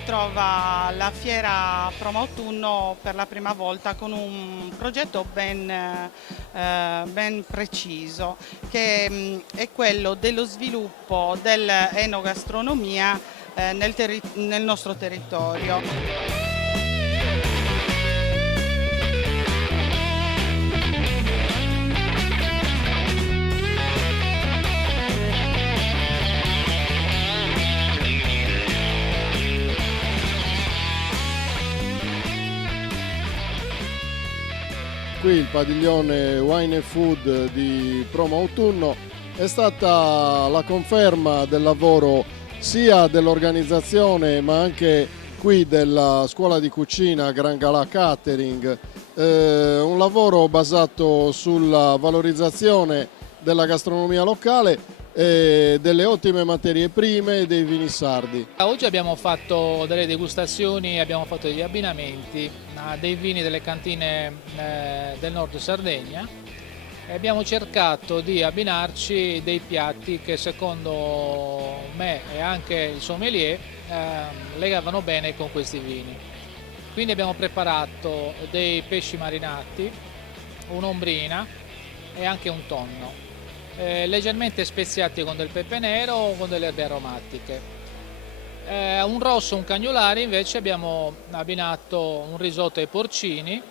si trova la fiera Promo Autunno per la prima volta con un progetto ben preciso, che è quello dello sviluppo dell'enogastronomia nel nostro territorio. Qui il padiglione Wine and Food di Promo Autunno è stata la conferma del lavoro sia dell'organizzazione ma anche qui della scuola di cucina Gran Galà Catering, un lavoro basato sulla valorizzazione della gastronomia locale e delle ottime materie prime e dei vini sardi. Oggi abbiamo fatto delle degustazioni, abbiamo fatto degli abbinamenti a dei vini delle cantine del nord Sardegna e abbiamo cercato di abbinarci dei piatti che secondo me e anche il sommelier legavano bene con questi vini. Quindi abbiamo preparato dei pesci marinati, un'ombrina e anche un tonno. Leggermente speziati con del pepe nero o con delle erbe aromatiche. Un rosso, un cagnolari, invece abbiamo abbinato un risotto ai porcini,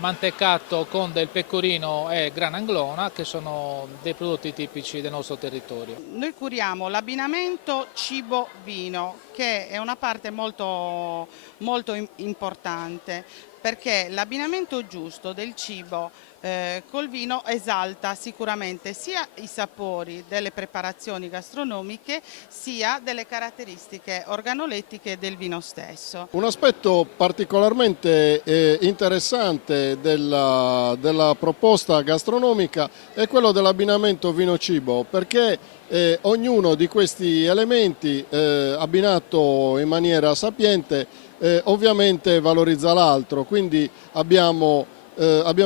mantecato con del pecorino e grana anglona, che sono dei prodotti tipici del nostro territorio. Noi curiamo l'abbinamento cibo-vino, che è una parte molto importante, perché l'abbinamento giusto del cibo col vino esalta sicuramente sia i sapori delle preparazioni gastronomiche sia delle caratteristiche organolettiche del vino stesso. Un aspetto particolarmente interessante della proposta gastronomica è quello dell'abbinamento vino-cibo, perché ognuno di questi elementi abbinato in maniera sapiente ovviamente valorizza l'altro, quindi abbiamo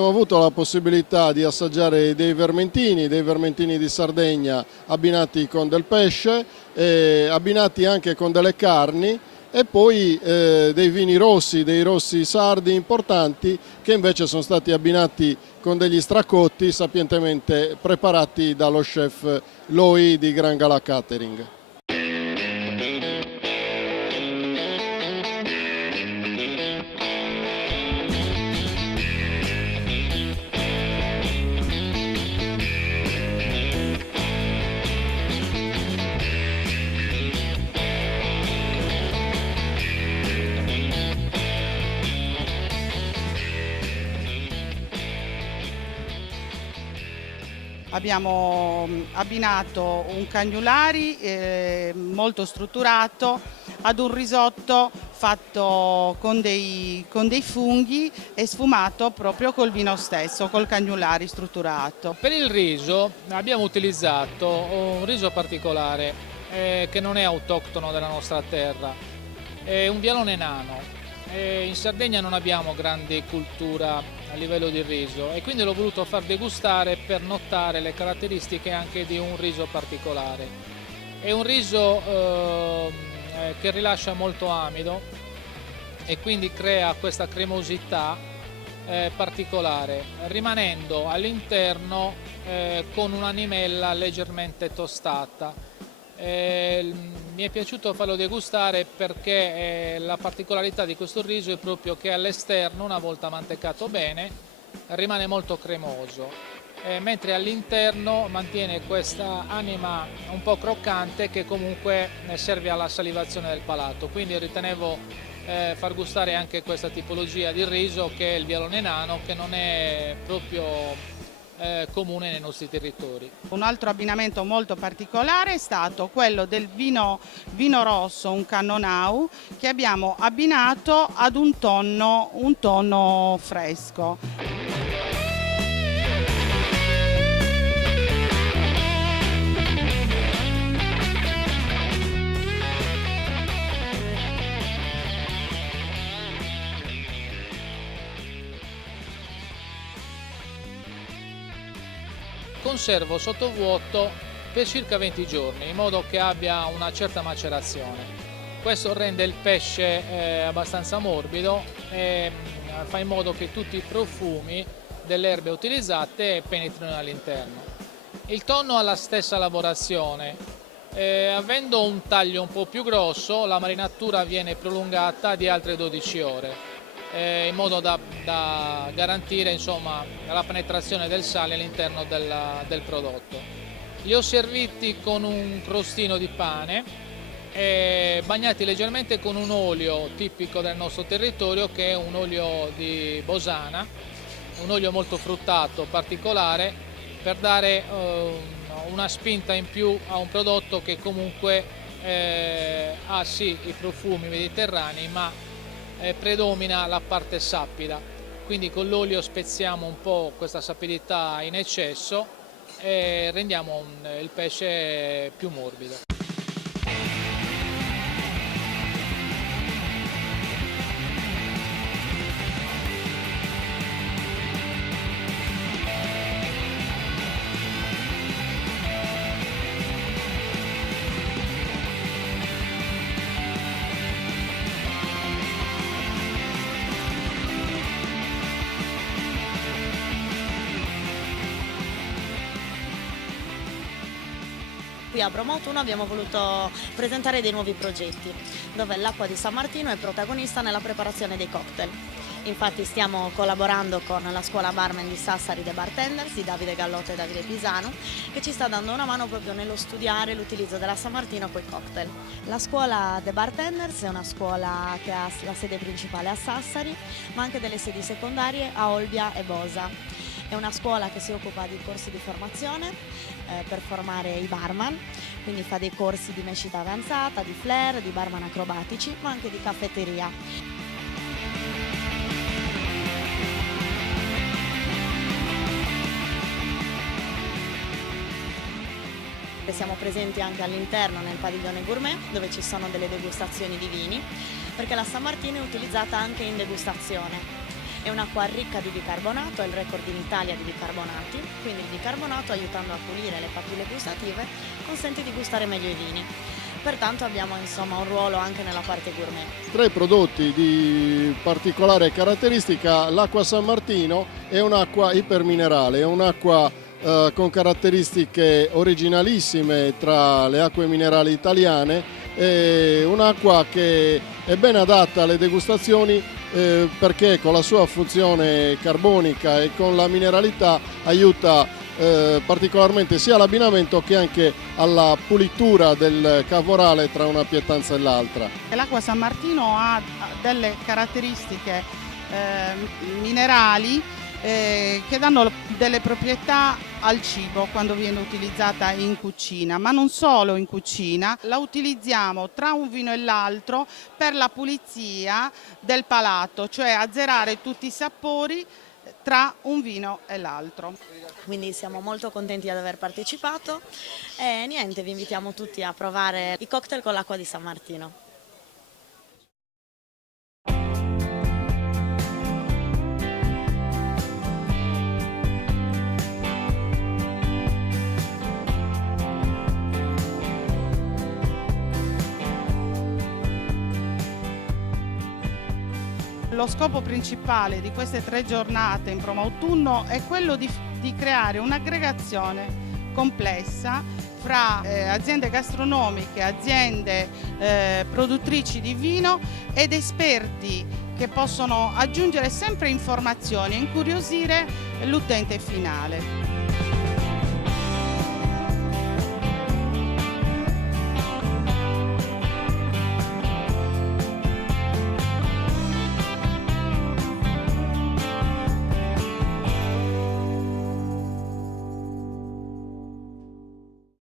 avuto la possibilità di assaggiare dei vermentini di Sardegna abbinati con del pesce, abbinati anche con delle carni e poi dei vini rossi, dei rossi sardi importanti che invece sono stati abbinati con degli stracotti sapientemente preparati dallo chef Loi di Gran Galà Catering. Abbiamo abbinato un cagnolari molto strutturato ad un risotto fatto con dei funghi e sfumato proprio col vino stesso, col cagnolari strutturato. Per il riso abbiamo utilizzato un riso particolare che non è autoctono della nostra terra, è un vialone nano. In Sardegna non abbiamo grande cultura a livello di riso e quindi l'ho voluto far degustare per notare le caratteristiche anche di un riso particolare. È un riso che rilascia molto amido e quindi crea questa cremosità particolare, rimanendo all'interno con un'animella leggermente tostata. Mi è piaciuto farlo degustare perché la particolarità di questo riso è proprio che all'esterno, una volta mantecato bene, rimane molto cremoso, mentre all'interno mantiene questa anima un po' croccante che comunque serve alla salivazione del palato. Quindi ritenevo far gustare anche questa tipologia di riso, che è il vialone nano, che non è proprio comune nei nostri territori. Un altro abbinamento molto particolare è stato quello del vino rosso, un Cannonau, che abbiamo abbinato ad un tonno fresco. Conservo sottovuoto per circa 20 giorni in modo che abbia una certa macerazione. Questo rende il pesce abbastanza morbido e fa in modo che tutti i profumi delle erbe utilizzate penetrino all'interno. Il tonno ha la stessa lavorazione, avendo un taglio un po' più grosso la marinatura viene prolungata di altre 12 ore, in modo da garantire, insomma, la penetrazione del sale all'interno del prodotto. Li ho serviti con un crostino di pane bagnati leggermente con un olio tipico del nostro territorio, che è un olio di Bosana, un olio molto fruttato, particolare, per dare una spinta in più a un prodotto che comunque ha sì i profumi mediterranei, ma predomina la parte sappida. Quindi con l'olio spezziamo un po' questa sapidità in eccesso e rendiamo il pesce più morbido. Qui a Bromo Autunno abbiamo voluto presentare dei nuovi progetti, dove l'Acqua di San Martino è protagonista nella preparazione dei cocktail. Infatti stiamo collaborando con la scuola barman di Sassari The Bartenders di Davide Gallotto e Davide Pisano, che ci sta dando una mano proprio nello studiare l'utilizzo della San Martino con i cocktail. La scuola The Bartenders è una scuola che ha la sede principale a Sassari, ma anche delle sedi secondarie a Olbia e Bosa. È una scuola che si occupa di corsi di formazione per formare i barman, quindi fa dei corsi di mescita avanzata, di flair, di barman acrobatici, ma anche di caffetteria. Siamo presenti anche all'interno nel padiglione gourmet, dove ci sono delle degustazioni di vini, perché la San Martino è utilizzata anche in degustazione. È un'acqua ricca di bicarbonato, è il record in Italia di bicarbonati, quindi il bicarbonato, aiutando a pulire le papille gustative, consente di gustare meglio i vini. Pertanto abbiamo insomma un ruolo anche nella parte gourmet. Tra i prodotti di particolare caratteristica, l'acqua San Martino è un'acqua iperminerale, è un'acqua con caratteristiche originalissime tra le acque minerali italiane, è un'acqua che è ben adatta alle degustazioni perché con la sua funzione carbonica e con la mineralità aiuta particolarmente sia all'abbinamento che anche alla pulitura del cavo orale tra una pietanza e l'altra. L'acqua San Martino ha delle caratteristiche minerali che danno delle proprietà al cibo quando viene utilizzata in cucina, ma non solo in cucina, la utilizziamo tra un vino e l'altro per la pulizia del palato, cioè azzerare tutti i sapori tra un vino e l'altro. Quindi siamo molto contenti di aver partecipato e niente, vi invitiamo tutti a provare i cocktail con l'acqua di San Martino. Lo scopo principale di queste 3 giornate in Bromo Autunno è quello di creare un'aggregazione complessa fra aziende gastronomiche, aziende produttrici di vino ed esperti che possono aggiungere sempre informazioni e incuriosire l'utente finale.